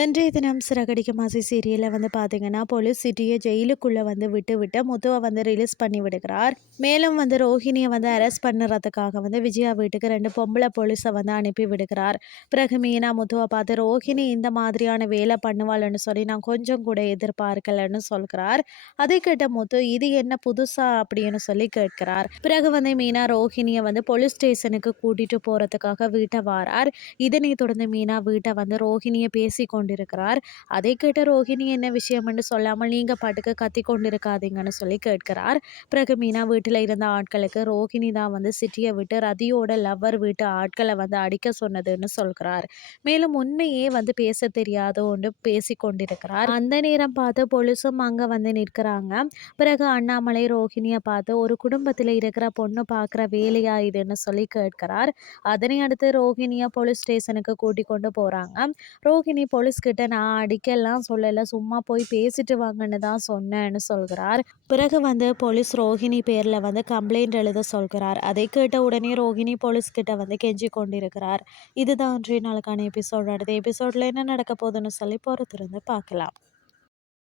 இன்றைய தினம் சிறகடிக்க மாசி சீரியலில் வந்து பார்த்தீங்கன்னா போலீஸ் சிட்டியை ஜெயிலுக்குள்ளே வந்து விட்டு விட்டு முத்துவை வந்து ரிலீஸ் பண்ணி விடுகிறார். மேலும் வந்து ரோஹிணியை வந்து அரெஸ்ட் பண்ணுறதுக்காக வந்து விஜயா வீட்டுக்கு ரெண்டு பொம்பளை போலீஸை வந்து அனுப்பி விடுகிறார். பிறகு மீனா முத்துவை பார்த்து ரோஹிணி இந்த மாதிரியான வேலை பண்ணுவாள்னு சொல்லி நான் கொஞ்சம் கூட எதிர்பார்க்கலன்னு சொல்கிறார். அதை கேட்ட முத்து இது என்ன புதுசா? அப்படின்னு சொல்லி கேட்கிறார். பிறகு வந்து மீனா ரோஹிணியை வந்து போலீஸ் ஸ்டேஷனுக்கு கூட்டிகிட்டு போகிறதுக்காக வீட்டை வாரார். இதனை தொடர்ந்து மீனா வீட்டை வந்து ரோஹிணியை பேசி கொண்டிருக்கிறார். அதை கேட்ட ரோஹிணி என்ன விஷயம் என்று சொல்லாமல் நீங்கள் பாட்டுக்கு கத்தி கொண்டிருக்காதீங்கன்னு சொல்லி கேட்கிறார். பிறகு மீனா வீட்டில் இருந்த ஆட்களுக்கு ரோஹிணி தான் வந்து சிட்டியை விட்டு ரதியோட லவ்வர் வீட்டு ஆட்களை வந்து அடிக்க சொன்னதுன்னு சொல்கிறார். மேலும் உண்மையே வந்து பேச தெரியாத ஒன்று பேசி கொண்டிருக்கிறார். அந்த நேரம் பார்த்து போலீஸும் அங்கே வந்து நிற்கிறாங்க. பிறகு அண்ணாமலை ரோஹிணியை பார்த்து ஒரு குடும்பத்தில் இருக்கிற பொண்ணு பார்க்குற வேலையா இதுன்னு சொல்லி கேட்கிறார். அதனை அடுத்து ரோஹிணியை போலீஸ் ஸ்டேஷனுக்கு கூட்டி கொண்டு போகிறாங்க ரோஹிணி போலீஸ்கிட்ட நான் அடிக்கலாம் சொல்லலை. சும்மா போய் பேசிட்டு வாங்கன்னு தான் சொன்னேன்னு சொல்கிறார். பிறகு வந்து போலீஸ் ரோஹிணி பேரில் வந்து கம்ப்ளைண்ட் எழுத சொல்கிறார். அதை கேட்ட உடனே ரோஹிணி போலீஸ்கிட்ட வந்து கெஞ்சி கொண்டிருக்கிறார். இதுதான் இன்றைய நாளுக்கான எபிசோட் அடுத்த எபிசோடில் என்ன நடக்க போகுதுன்னு சொல்லி பொறுத்திருந்து பார்க்கலாம்.